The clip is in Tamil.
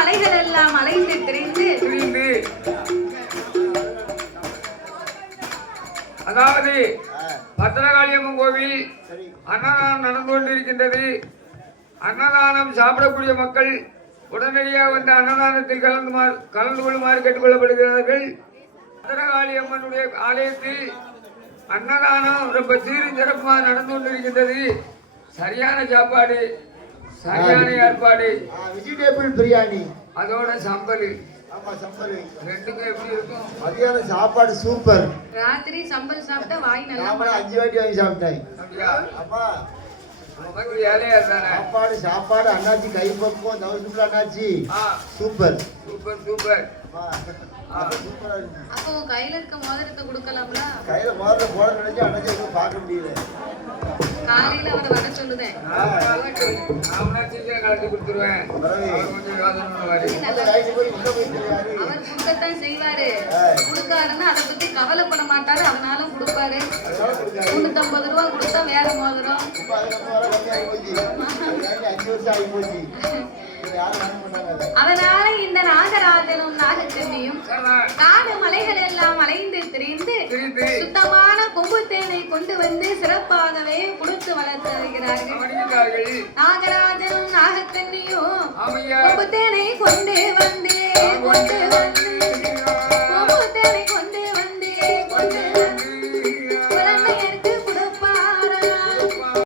மலைகள் எல்லாம் அலைந்து திரிந்து அதாவது பத்திரகாளியம்மன் கோவில் அன்னதானம் நடந்து கொண்டிருக்கின்றது. அன்னதானம் சாப்பிடக்கூடிய மக்கள் உடனடியாக வந்து அன்னதானத்தில் கலந்து கொள்ளுமாறு கேட்டுக்கொள்ளப்படுகிறார்கள். பத்திரகாளியம்மனுடைய ஆலயத்தில் அன்னதானம் ரொம்ப சீரும் சிறப்பாக நடந்து கொண்டிருக்கின்றது. சரியான சாப்பாடு, சரியான ஏற்பாடு. வெஜிடபிள் பிரியாணி அதோட சம்பல். ஆமா, சம்பல் ரெண்டுக்கும் எப்படி இருக்கும்? மதியான சாப்பாடு சூப்பர். ராத்திரி சம்பல் சாப்பிட்டா வாய் நல்லா 5 வாட்டி வாங்கி சாப்பிட்டேன். அப்பா சாப்பாடு சாப்பாடு அண்ணாச்சி கை பக்கம் தவசுக்குள்ள அண்ணாச்சி சூப்பர் சூப்பர் சூப்பர். அப்போ கையில இருக்க மோதிரத்தை கொடுக்கலாம்ல? கையில மோதிரம் போட நினைச்சு அண்ணாச்சி பார்க்க முடியல. காலையில அவரை வர சொல்லுதேன். கலட்டி கொடுத்துருவேன். அவர் கொடுக்கத்தான் செய்வாரு. கொடுக்காருன்னா அதை பத்தி கவலைப்பட மாட்டாரு. அதனாலும் கொடுப்பாரு. 350 ரூபா கொடுத்தா வேற மோதிரம். அதனால இந்த நாகராஜனும் நாகச்சென்னியும் காடு மலைகள் எல்லாம் அலைந்து திரிந்து சுத்தமான கொம்பு தேனை கொண்டு வந்து சிறப்பாகவே கொடுத்து வளர்த்து வருகிறார்கள். நாகராஜனும் நாகச்சென்னியும் கொம்பு தேனை கொண்டு வந்து